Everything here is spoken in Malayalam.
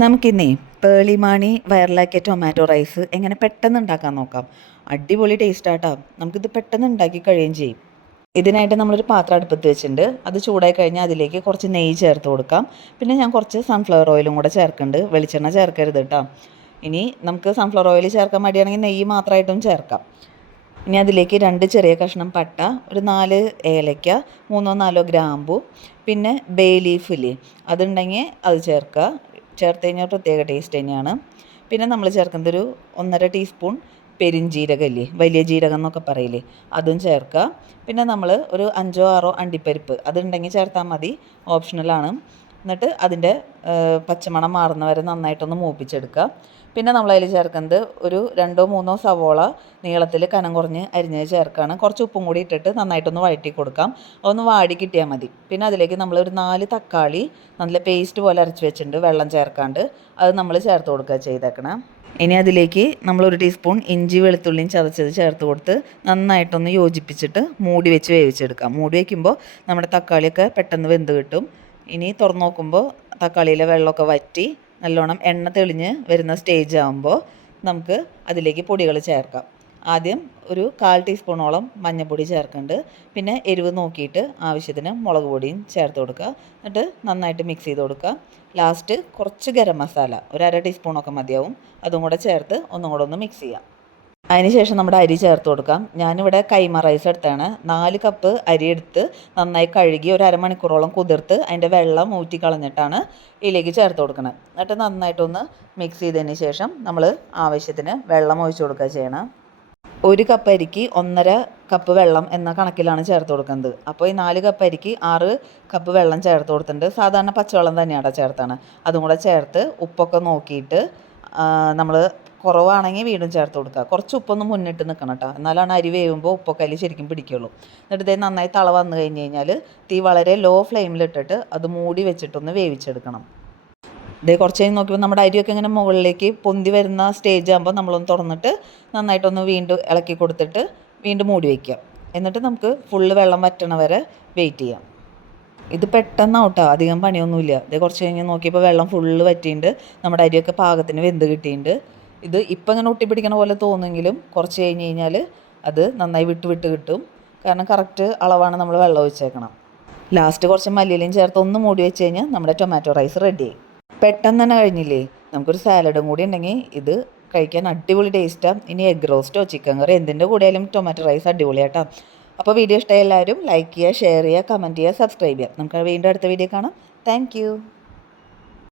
നമുക്കിന്നേ പേളിമാണി വയറിലാക്കിയ ടൊമാറ്റോ റൈസ് എങ്ങനെ പെട്ടെന്ന് ഉണ്ടാക്കാൻ നോക്കാം. അടിപൊളി ടേസ്റ്റ് ആട്ടോ. നമുക്കിത് പെട്ടെന്ന് ഉണ്ടാക്കി കഴിയുകയും ചെയ്യും. ഇതിനായിട്ട് നമ്മളൊരു പാത്രം അടുപ്പത്ത് വെച്ചിട്ടുണ്ട്. അത് ചൂടായി കഴിഞ്ഞാൽ അതിലേക്ക് കുറച്ച് നെയ്യ് ചേർത്ത് കൊടുക്കാം. പിന്നെ ഞാൻ കുറച്ച് സൺഫ്ലവർ ഓയിലും കൂടെ ചേർക്കുന്നുണ്ട്. വെളിച്ചെണ്ണ ചേർക്കരുത് കേട്ടോ. ഇനി നമുക്ക് സൺഫ്ലവർ ഓയിൽ ചേർക്കാൻ മടിയാണെങ്കിൽ നെയ്യ് മാത്രമായിട്ടും ചേർക്കാം. ഇനി അതിലേക്ക് 2 ചെറിയ കഷ്ണം പട്ട, ഒരു 4 ഏലയ്ക്ക, 3-4 ഗ്രാമ്പു, പിന്നെ ബേ ലീഫില്ലേ അതുണ്ടെങ്കിൽ അത് ചേർക്കുക. ചേർത്ത് കഴിഞ്ഞാൽ പ്രത്യേക ടേസ്റ്റ് തന്നെയാണ്. പിന്നെ നമ്മൾ ചേർക്കുന്നത് ഒരു 1.5 ടീസ്പൂൺ പെരിഞ്ജീരകമില്ലേ, വലിയ ജീരകം എന്നൊക്കെ പറയില്ലേ, അതും ചേർക്കുക. പിന്നെ നമ്മൾ ഒരു 5-6 അണ്ടിപ്പരിപ്പ് അതുണ്ടെങ്കിൽ ചേർത്താൽ മതി, ഓപ്ഷണലാണ്. എന്നിട്ട് അതിൻ്റെ പച്ചമണം മാറുന്നവരെ നന്നായിട്ടൊന്ന് മൂപ്പിച്ചെടുക്കുക. പിന്നെ നമ്മളതിൽ ചേർക്കുന്നത് ഒരു 2-3 സവോള നീളത്തിൽ കനം കുറഞ്ഞ് അരിഞ്ഞത് ചേർക്കുകയാണ്. കുറച്ച് ഉപ്പും കൂടി ഇട്ടിട്ട് നന്നായിട്ടൊന്ന് വഴറ്റി കൊടുക്കാം. അതൊന്ന് വാടി കിട്ടിയാൽ മതി. പിന്നെ അതിലേക്ക് നമ്മളൊരു 4 തക്കാളി നല്ല പേസ്റ്റ് പോലെ അരച്ച് വെച്ചിട്ടുണ്ട്, വെള്ളം ചേർക്കാണ്ട്. അത് നമ്മൾ ചേർത്ത് കൊടുക്കുക ചെയ്തേക്കണം. ഇനി അതിലേക്ക് നമ്മൾ 1 ടീസ്പൂൺ ഇഞ്ചി വെളുത്തുള്ളിയും ചതച്ചത് ചേർത്ത് കൊടുത്ത് നന്നായിട്ടൊന്ന് യോജിപ്പിച്ചിട്ട് മൂടി വെച്ച് വേവിച്ചെടുക്കാം. മൂടി വയ്ക്കുമ്പോൾ നമ്മുടെ തക്കാളിയൊക്കെ പെട്ടെന്ന് വെന്ത് കിട്ടും. ഇനി തുറന്ന് നോക്കുമ്പോൾ തക്കാളിയിലെ വെള്ളമൊക്കെ വറ്റി നല്ലോണം എണ്ണ തെളിഞ്ഞ് വരുന്ന സ്റ്റേജ് ആകുമ്പോൾ നമുക്ക് അതിലേക്ക് പൊടികൾ ചേർക്കാം. ആദ്യം ഒരു 1/4 ടീസ്പൂണോളം മഞ്ഞൾപ്പൊടി ചേർക്കുന്നുണ്ട്. പിന്നെ എരിവ് നോക്കിയിട്ട് ആവശ്യത്തിന് മുളക് പൊടിയും ചേർത്ത് കൊടുക്കുക. എന്നിട്ട് നന്നായിട്ട് മിക്സ് ചെയ്ത് കൊടുക്കുക. ലാസ്റ്റ് കുറച്ച് ഗരം മസാല ഒരു 1/2 ടീസ്പൂണൊക്കെ മതിയാവും, അതും കൂടെ ചേർത്ത് ഒന്നും കൂടെ ഒന്ന് മിക്സ് ചെയ്യാം. അതിനുശേഷം നമ്മുടെ അരി ചേർത്ത് കൊടുക്കാം. ഞാനിവിടെ കൈമ റൈസ് എടുത്താണ്. 4 കപ്പ് അരി എടുത്ത് നന്നായി കഴുകി ഒരു അരമണിക്കൂറോളം കുതിർത്ത് അതിൻ്റെ വെള്ളം ഊറ്റി കളഞ്ഞിട്ടാണ് ഇതിലേക്ക് ചേർത്ത് കൊടുക്കുന്നത്. എന്നിട്ട് നന്നായിട്ടൊന്ന് മിക്സ് ചെയ്തതിന് ശേഷം നമ്മൾ ആവശ്യത്തിന് വെള്ളം ഒഴിച്ച് കൊടുക്കുക ചെയ്യണം. 1 കപ്പ് അരിക്ക് 1.5 കപ്പ് വെള്ളം എന്ന കണക്കിലാണ് ചേർത്ത് കൊടുക്കുന്നത്. അപ്പോൾ ഈ 4 കപ്പ് അരിക്ക് 6 കപ്പ് വെള്ളം ചേർത്ത് കൊടുത്തിട്ടുണ്ട്. സാധാരണ പച്ചവെള്ളം തന്നെയാണ് ചേർത്താണ്. അതും കൂടെ ചേർത്ത് ഉപ്പൊക്കെ നോക്കിയിട്ട് നമ്മൾ കുറവാണെങ്കിൽ വീണ്ടും ചേർത്ത് കൊടുക്കുക. കുറച്ച് ഉപ്പൊന്ന് മുന്നിട്ട് നിൽക്കണം കേട്ടോ, എന്നാലാണ് അരി വേവുമ്പോൾ ഉപ്പൊക്കെ അതിൽ ശരിക്കും പിടിക്കുള്ളൂ. എന്നിട്ട് ഇതേ നന്നായി തള വന്നു കഴിഞ്ഞ് കഴിഞ്ഞാൽ തീ വളരെ ലോ ഫ്ലെയിമിലിട്ടിട്ട് അത് മൂടി വെച്ചിട്ടൊന്ന് വേവിച്ചെടുക്കണം. ഇതേ കുറച്ച് കഴിഞ്ഞ് നോക്കിയപ്പോൾ നമ്മുടെ അരിയൊക്കെ ഇങ്ങനെ മുകളിലേക്ക് പൊന്തി വരുന്ന സ്റ്റേജ് ആകുമ്പോൾ നമ്മളൊന്ന് തുറന്നിട്ട് നന്നായിട്ടൊന്ന് വീണ്ടും ഇളക്കി കൊടുത്തിട്ട് വീണ്ടും മൂടി വയ്ക്കുക. എന്നിട്ട് നമുക്ക് ഫുള്ള് വെള്ളം വറ്റണ വരെ വെയിറ്റ് ചെയ്യാം. ഇത് പെട്ടെന്നാവട്ടോ, അധികം പണിയൊന്നുമില്ല. ഇത് കുറച്ച് കഴിഞ്ഞ് നോക്കിയപ്പോൾ വെള്ളം ഫുള്ള് വറ്റിയിട്ടുണ്ട്, നമ്മുടെ അരിയൊക്കെ പാകത്തിന് വെന്ത് കിട്ടിയിട്ടുണ്ട്. ഇത് ഇപ്പം ഇങ്ങനെ ഒട്ടിപ്പിടിക്കണ പോലെ തോന്നുമെങ്കിലും കുറച്ച് കഴിഞ്ഞ് കഴിഞ്ഞാൽ അത് നന്നായി വിട്ട് കിട്ടും. കാരണം കറക്റ്റ് അളവാണ് നമ്മൾ വെള്ളം ഒഴിച്ചേക്കണം. ലാസ്റ്റ് കുറച്ച് മല്ലിയിലയും ചേർത്ത് ഒന്ന് മൂടി വെച്ച് കഴിഞ്ഞാൽ നമ്മുടെ ടൊമാറ്റോ റൈസ് റെഡിയായി. പെട്ടെന്ന് തന്നെ കഴിഞ്ഞില്ലേ. നമുക്കൊരു സാലഡും കൂടി ഉണ്ടെങ്കിൽ ഇത് കഴിക്കാൻ അടിപൊളി ടേസ്റ്റാണ്. ഇനി എഗ് റോസ്റ്റോ ചിക്കൻ കറി എന്തിൻ്റെ കൂടെയായാലും ടൊമാറ്റോ റൈസ് അടിപൊളിയാട്ടോ. അപ്പോൾ വീഡിയോ ഇഷ്ടമായ എല്ലാവരും ലൈക്ക് ചെയ്യുക, ഷെയർ ചെയ്യുക, കമൻറ്റ് ചെയ്യുക, സബ്സ്ക്രൈബ് ചെയ്യുക. നമുക്ക് വീണ്ടും അടുത്ത വീഡിയോ കാണാം. താങ്ക്